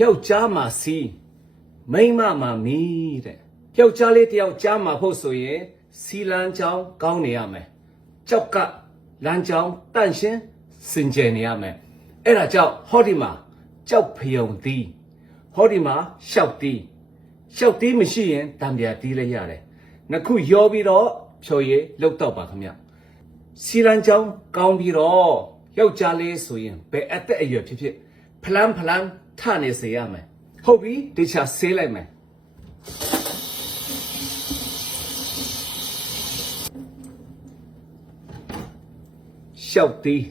ယောက်ျားမှာစီးမိန်းမမှာမီးတဲ့ယောက်ျားလေးတယောက်ကြားမှာဖို့ဆိုရင်စီလန်းချောင်းကောင်းနေရမယ်ကြောက်ကလမ်းချောင်းတန့်ရှင်းစင်ကြယ်နေရမယ်အဲ့ဒါကြောင့်ဟောဒီမှာကြောက်ဖယုံသီးဟောဒီမှာရှောက်သီးရှောက်သီးမရှိရင်တံပြာသီးလည်းရတယ်နှစ်ခုရောပြီးတော့ဖြော်ရည်လောက်တော့ပါခင်ဗျစီလန်းချောင်းကောင်းပြီးတော့ယောက်ျားလေးဆိုရင်ဘယ်အသက်အရွယ်ဖြစ်ဖြစ်ဖလန်းဖလန်းထနေစေရမယ်ဟုတ်ပြီတခြားဆေးလိုက်မယ်ရှောက်သီး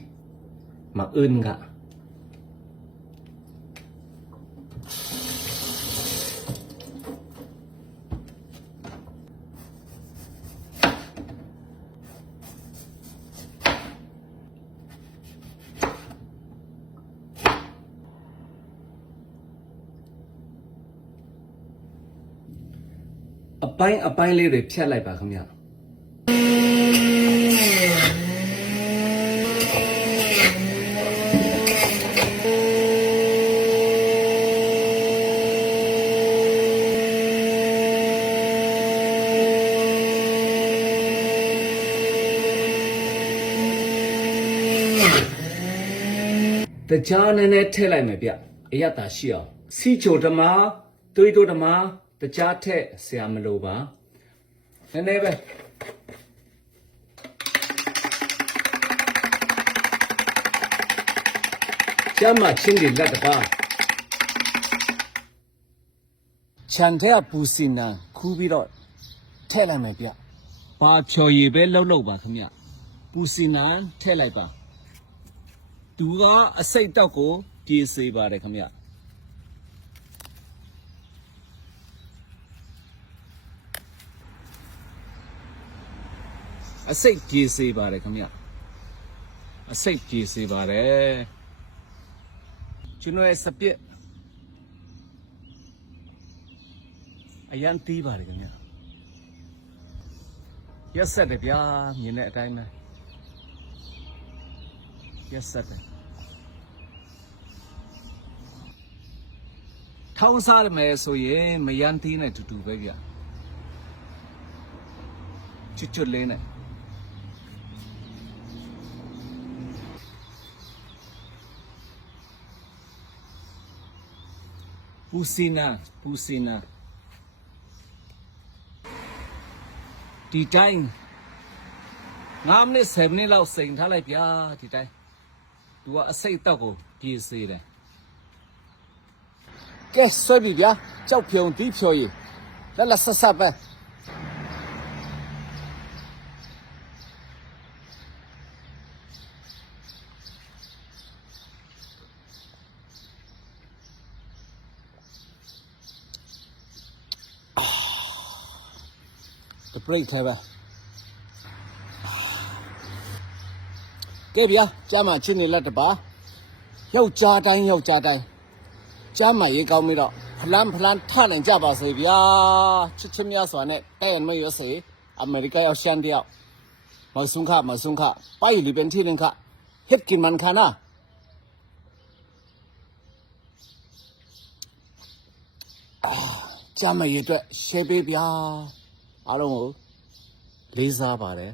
မအင်းကအပိုင်းလေးတွေဖြတ်လိုက်ပါခင်ဗျတကြားနည်းနည်းထည့်လိုက်မယ်ဗျအရသာရှိအောင်စီချိုဓမ္မသွေးတို့ဓမ္မတကြားထက်ဆရာမလိုပါနည်းနည်းပဲကျမချင်းတွေလက်တပါခြံထဲပူစင်နာခူးပြီးတော့ထည့်လိုက်မယ်ဗျပါဖြော်ရည်ပဲလှုပ်ပါခင်ဗျပူစင်နာထည့်လိုက်ပါသူကအစိတ်တောက်ကိုပြေးစေပါတယ်ခင်ဗျအစိတ်ပြေးစေပါတယ်ခင်ဗျအစိတ်ပြေးစေပါတယ်ကျွန်တော်ရဲ့စပစ်အရန်တီးပါတယ်ခင်ဗျရက်ဆက်တယ်ဗျာမြင်တဲ့အတိုင်းပဲရက်ဆက်တယ်ထောင်းစားမယ်ဆိုရင်မရန်တီးနဲ့တူတူပဲဗျချွတ်လေးနဲ့ပူစီနာဒီတိုင်း9မိနစ်7မိနစ်လောက်စိန်ထားလိုက်ဗျာဒီတိုင်းသူကအစိတ်တောက်ကိုပြေးစေတယ်ကဲဆွဲပြီဗျာကြောက်ဖြုံတီးဖြော်ရည်လက်ဆက်ပဲThe break ထဲပဲကဲဗျာကျမချင်းနေလက်တပါယောက်ျားတိုင်းကျမရေးကောင်းပြီးတော့ဖလန်းထနိုင်ကြပါစေဗျာချစ်များစွာနဲ့တဲ့မရွေးစေအမေရိကရောက်ရှန်တယောက်မဆုခပိုင်လီပန်တီနင်ခဟစ်ကင်မန်ခနာကျမရေးအတွက်ရှေးပေးဗျာအားလုံးကိုလေးစားပါတယ်